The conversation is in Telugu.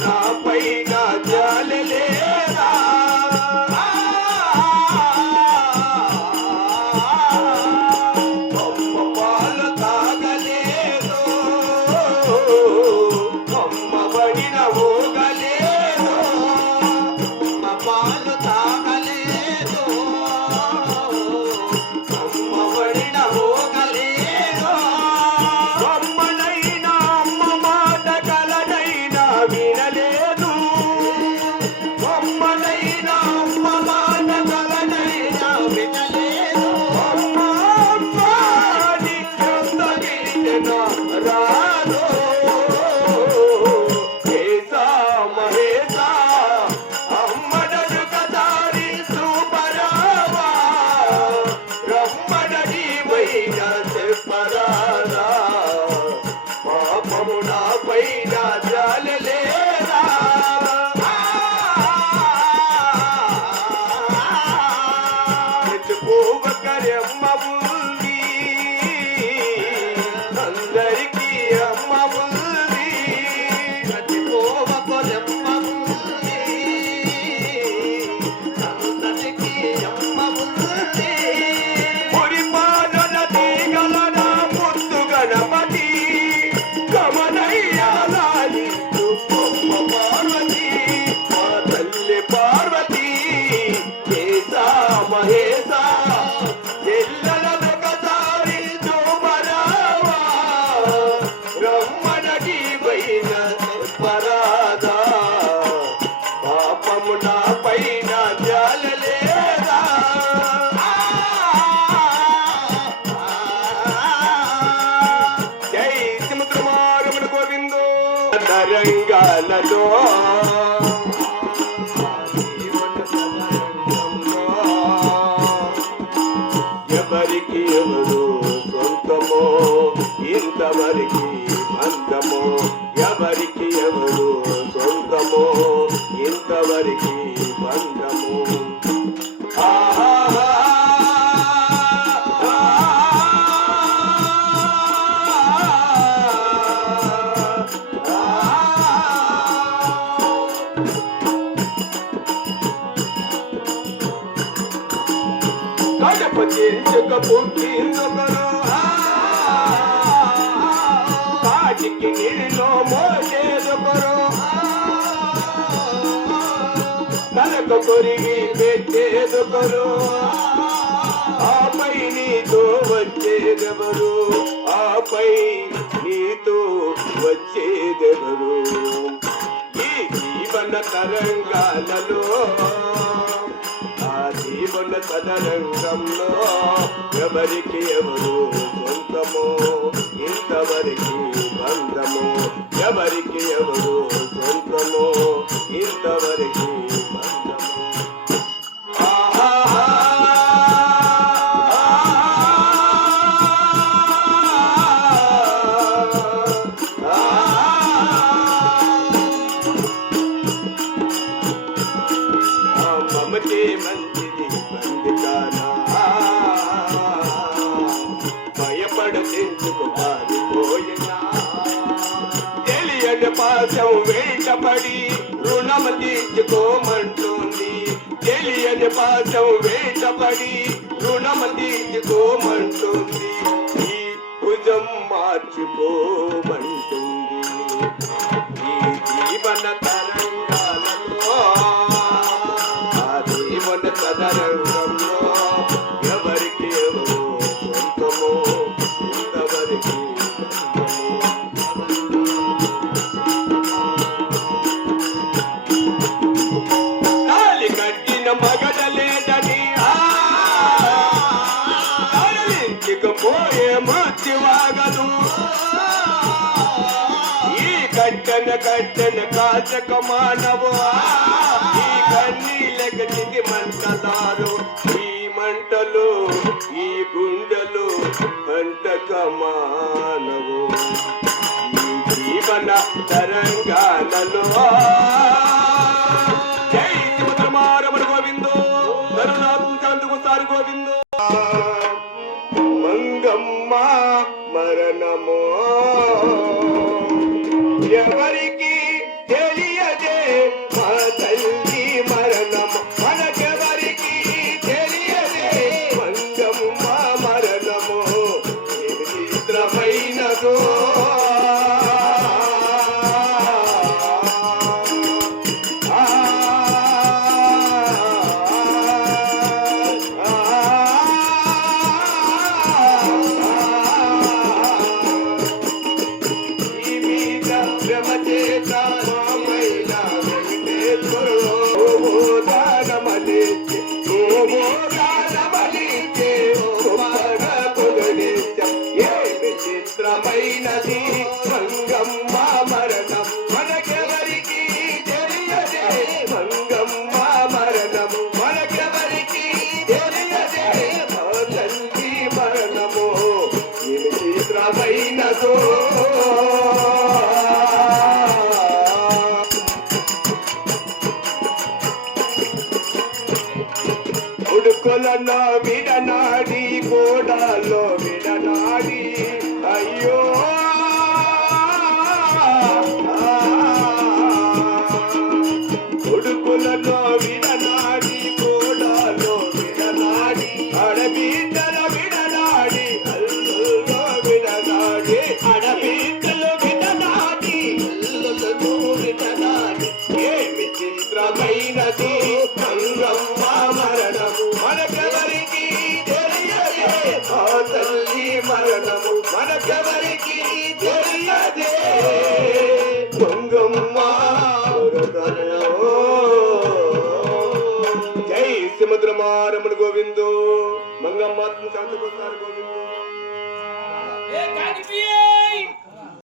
నా పైన జాలి లేదా అమ్మ పాలు తాగలేదు అమ్మ బడిన ఊగలేదు అమ్మ పాలు తాగలేదు అమ్మ బడిన ఊగలేదు అమ్మనైనా అమ్మ మాట కలనైనా వినలేదు అమ్మనైనా అమ్మ మాట కలనైనా వినలేదు అమ్మ అమ్మాని కందగిన రాదు కేసా మహేసా అమ్మడను కదారి సూపరావా రమ్మడని వైన చెప్పరాదా పాపము నా పైన జాలి లేదా ఎత్తుకోవకరమ్మ ఉంది అందరికీ అమ్మ ఉంది ఎత్తుకోవకరమ్మ ఉంది అందరికీ అమ్మ ఉంది మురిపాలన తీగలన ముందు గణపతి కమనయ్యాలి అమ్మ పార్వతి మా తల్లి పార్వతి కేసా మహేసా ఎల్లలను ఒకసారి చూపరావా రమ్మనటి పైన పరాదా పాపము నా పైన జాలి లేదా జై శ్రీమద్రమారమణ గోవిందో తరంగాలలో ఎవరికి ఎవరు సొంతమో ఇంతవరికి బంధమో ఎవరికి ఎవరు సొంతమో ఇంతవరికి బంధమో గణపతి పుట్టిందొకరు కాటికి నీళ్ళలో మోసేదొకరు తలకు కొరిగి పెట్టేదొకరు ఆపై నీతో వచ్చేదెవరు ఆపై నీతో వచ్చేదెవరు ఈ జీవన తరంగాలలో ఆ జీవన తరంగంలో ఎవరికి ఎవరు సొంతమో ఇంతవరికి బంధమో ఎవరికి ఎవరు సొంతమో ఇంతవరికి బంధమో మమతే మంచిది బందికానా భయపడదెందుకు పారిపోయినా తెలియని పాశం వెంటపడి రుణం తీర్చుకోమంటుంది తెలియని పాశం వెంటపడి రుణం తీర్చుకోమంటుంది ఈ భుజం మార్చుకోమంటుంది ఈ జీవన తరంగాలలో జీవన తరంగంలో ఎవరికి ఎవరు సొంతమో ఇంతవరికి తాళి కట్టిన మగడలేదని తరలించకపోయే మృత్యువాగదు ఈ కట్టన కాచక మానవు ఈ కన్నీళ్ళకి మంటదారు ఈ మంటలు ఈ గుండెలు అంటక మానవు ఈ జీవన తరంగాలలో జై శ్రీమద్రమారమణ గోవిందో కరుణాకు శాంతుకు సారి గోవిందో మంగమ్మ మరణమో ఎవరికి తెలియ కొడుకులను విడనాడి కోడలో విడనాడి అయ్యో కొడుకులను విడనాడి కోడలో విడనాడి అడబిడ్డల విడనాడి అల్లులో విడనాడి అడబిడ్డలు విడనాడి అల్లులను విడనాడి ఏమి చిత్రమైనది మంగమ్మ మరణము మనకెవరికి తెలియదే ఆ తల్లి మరణము మనకెవరికి తెలియదే మంగమ్మ జై సముద్రమారముల గోవిందో మంగమ్మ శాంతి గోవిందో ఏ కానిపియే